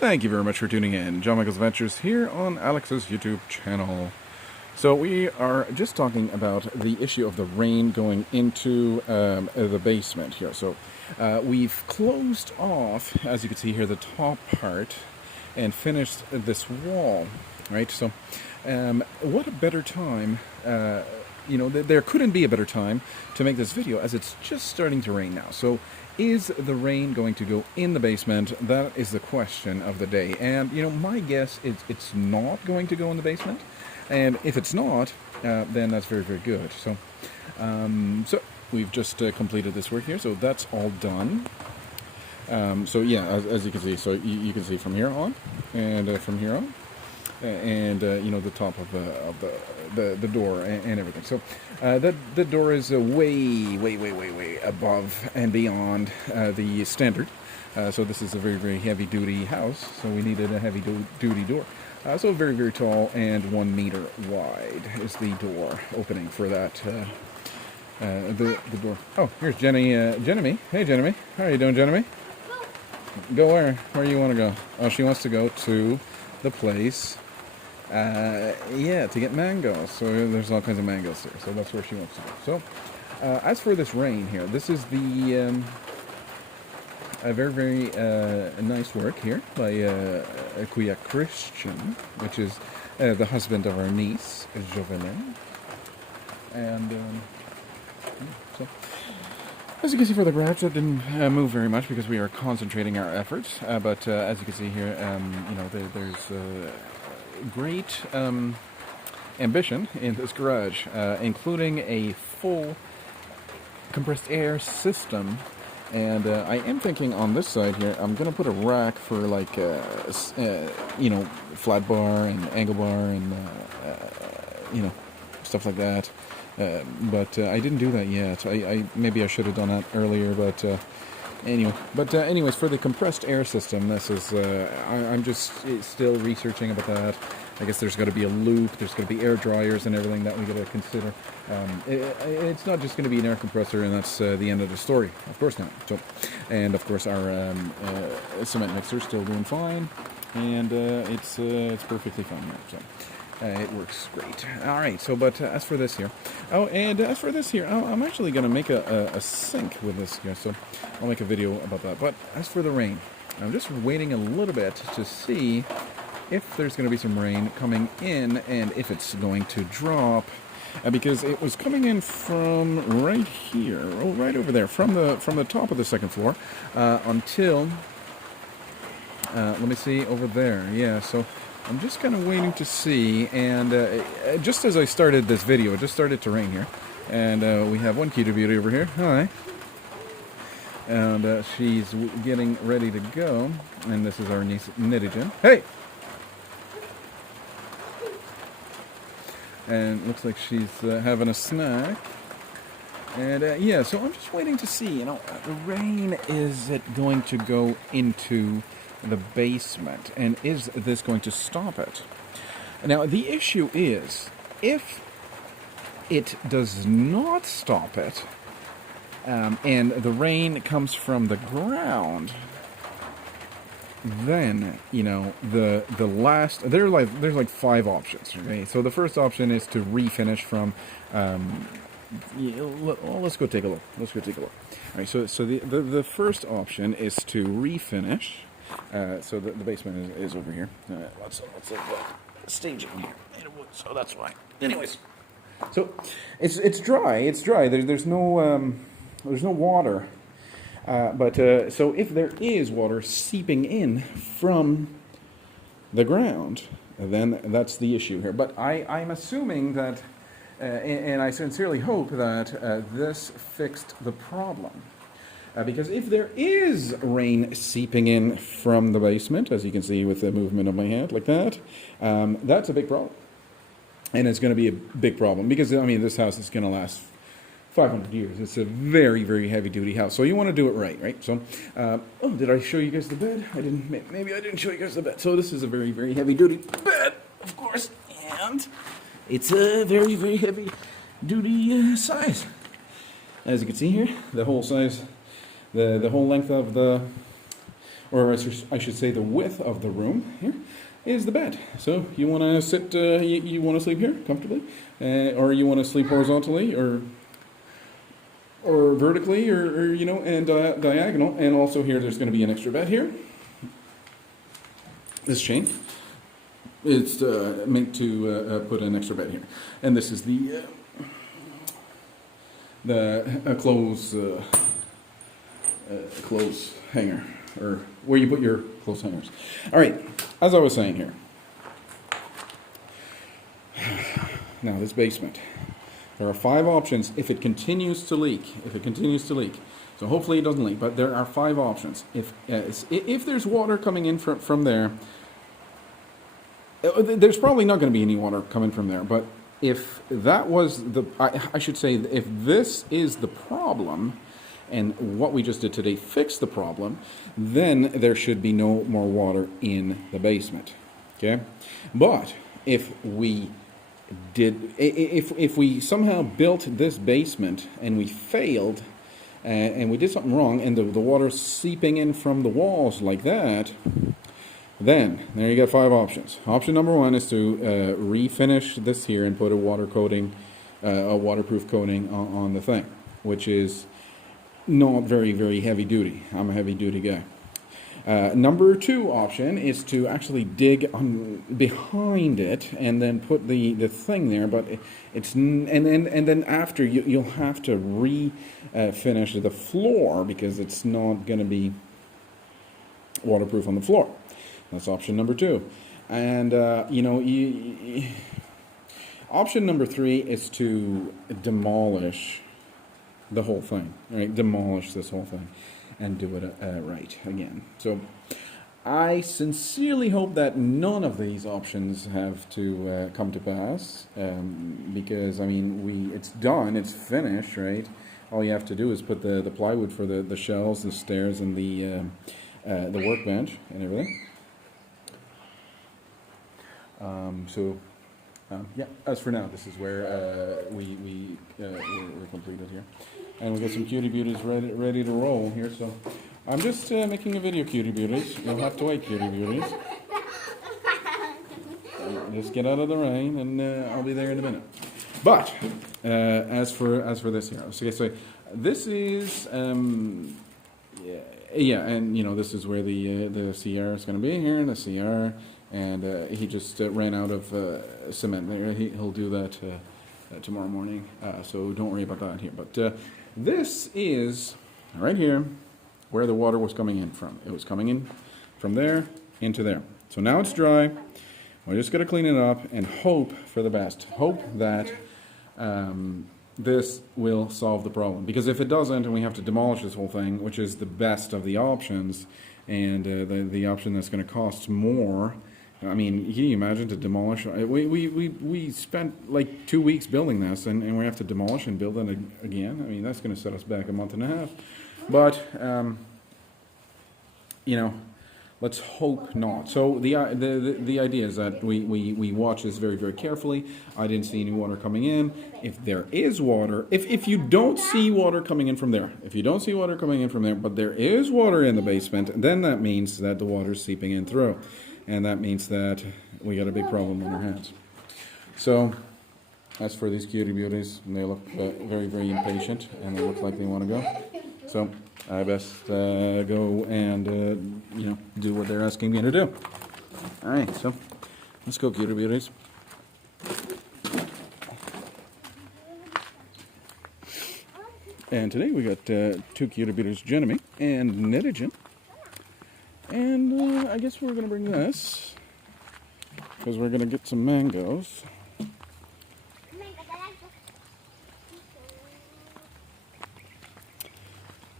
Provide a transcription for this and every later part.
Thank you very much for tuning in. John Michael's Adventures here on Alex's YouTube channel. So we are just talking about the issue of the rain going into the basement here. So we've closed off, as you can see here, the top part and finished this wall, right? So what a better time, there couldn't be a better time to make this video as it's just starting to rain now. So is the rain going to go in the basement? That is the question of the day. And, my guess is it's not going to go in the basement. And if it's not, then that's very, very good. So, we've just completed this work here. So that's all done. As you can see, so you can see from here on and from here on. The top of the door and everything. So the door is way above and beyond the standard. So this is a very, very heavy duty house. So we needed a heavy duty door. So very, very tall and 1 meter wide is the door opening for that. The door. Oh, here's Jenny. Hey, Jenny. How are you doing, Jenny? Go where? Where do you want to go? Oh, she wants to go to the place. To get mangoes. So there's all kinds of mangoes here. So that's where she wants to go. So as for this rain here, this is the a very, very nice work here by Kuya Christian, which is the husband of our niece, Jovelyn. And so as you can see for the garage, that didn't move very much because we are concentrating our efforts. But as you can see here, there's great ambition in this garage, including a full compressed air system. And I am thinking on this side here, I'm going to put a rack for like, flat bar and angle bar and, stuff like that. But I didn't do that yet. Maybe I should have done that earlier, but anyway. But anyways, for the compressed air system, this is, I'm just still researching about that. I guess there's got to be a loop, there's got to be air dryers and everything that we got to consider. It's not just going to be an air compressor and that's the end of the story. Of course not. So, and of course our cement mixer's still doing fine, and it's perfectly fine now. So it works great. All right. So, but as for this here, I'm actually going to make a sink with this here. So I'll make a video about that. But as for the rain, I'm just waiting a little bit to see if there's going to be some rain coming in and if it's going to drop, because it was coming in from right here, right over there, from the top of the second floor until let me see over there. Yeah, so I'm just kind of waiting to see, and just as I started this video, it just started to rain here, and we have one cutie beauty over here. Hi. And she's getting ready to go, and this is our niece Nidigen. Hey. And looks like she's having a snack. And so I'm just waiting to see, the rain, is it going to go into the basement? And is this going to stop it? Now, the issue is, if it does not stop it, and the rain comes from the ground, then the last there's like 5 options. Okay, so the first option is to refinish from. Let's go take a look. All right, so the first option is to refinish. So the basement is over here. Let's stage it in here. So that's why. Anyways, so it's dry. There's no water. So if there is water seeping in from the ground, then that's the issue here. But I'm assuming that, and I sincerely hope that this fixed the problem. Because if there is rain seeping in from the basement, as you can see with the movement of my hand like that, that's a big problem. And it's going to be a big problem because, this house is going to last 500 years. It's a very, very heavy-duty house. So you want to do it right? So, did I show you guys the bed? Maybe I didn't show you guys the bed. So this is a very, very heavy-duty bed, of course, and it's a very, very heavy-duty size. As you can see here, the whole size, the whole length of the or I should say the width of the room here, is the bed. So you want to sit, you want to sleep here comfortably, or you want to sleep horizontally, or vertically, or you know, and diagonal. And also here, there's going to be an extra bed here. This chain is meant to put an extra bed here, and this is the clothes hanger, or where you put your clothes hangers. All right, as I was saying here. Now this basement, there are 5 options if it continues to leak. So hopefully it doesn't leak, but there are 5 options. If there's water coming in from there, there's probably not going to be any water coming from there. But if that was I should say, if this is the problem, and what we just did today fixed the problem, then there should be no more water in the basement. Okay, but if we somehow built this basement and we failed, and we did something wrong, and the water's seeping in from the walls like that, then there you got 5 options. Option number 1 is to refinish this here and put a waterproof coating on the thing, which is not very, very heavy duty. I'm a heavy duty guy. Number 2 option is to actually dig behind it and then put the thing there, but and then after you'll have to refinish the floor because it's not going to be waterproof on the floor. That's option number 2. And option number 3 is to demolish the whole thing, right? Demolish this whole thing and do it right again. So I sincerely hope that none of these options have to come to pass, because I mean, it's done, it's finished, right? All you have to do is put the plywood for the shelves, the stairs, and the workbench and everything. Yeah, as for now, this is where we're completed here. And we got some cutie beauties ready to roll here, so I'm just making a video, cutie beauties. You'll have to wait, cutie beauties. Just get out of the rain, and I'll be there in a minute. But as for this here, so this is yeah, and you know, this is where the CR is going to be here, and the CR. And he just ran out of cement there. He'll do that tomorrow morning, so don't worry about that here. But this is right here where the water was coming in from. It was coming in from there into there. So now it's dry. We're just going to clean it up and hope for the best. Hope that this will solve the problem. Because if it doesn't, and we have to demolish this whole thing, which is the best of the options, and the option that's going to cost more. I mean, can you imagine to demolish? We spent like 2 weeks building this, and we have to demolish and build it again. I mean, that's going to set us back a month and a half. But you know, let's hope not. So the idea is that we watch this very, very carefully. I didn't see any water coming in. If there is water, if you don't see water coming in from there, but there is water in the basement, then that means that the water's seeping in through. And that means that we got a big problem on our hands. So, as for these cutie beauties, they look very, very impatient, and they look like they want to go. So, I best go and do what they're asking me to do. All right, so let's go, cutie beauties. And today we got 2 cutie beauties, Jenemy and Netigen. And I guess we're going to bring this, because we're going to get some mangoes.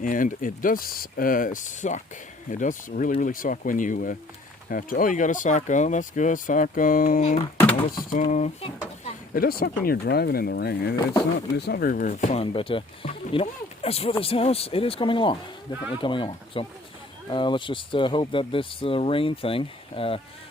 And it does suck. It does really, really suck when you have to... Oh, you got a Sacco. That's good, Sacco. All this stuff. It does suck when you're driving in the rain. It's not very, very fun. But, as for this house, it is coming along. Definitely coming along. So... let's just hope that this rain thing,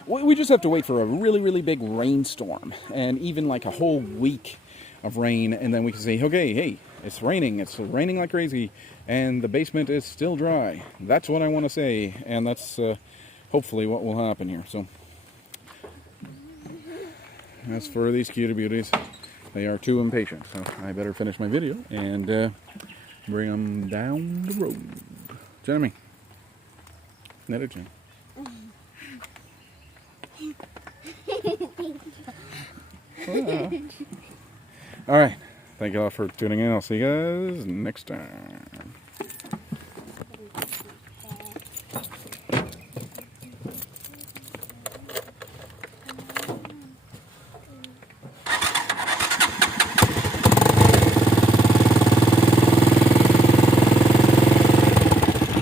we just have to wait for a really, really big rainstorm, and even like a whole week of rain, and then we can say, okay, hey, It's raining. It's raining like crazy, and the basement is still dry. That's what I want to say, and that's hopefully what will happen here. So, as for these cutie beauties, they are too impatient. So I better finish my video and bring them down the road. Jeremy, Jen. All right. Thank you all for tuning in. I'll see you guys next time.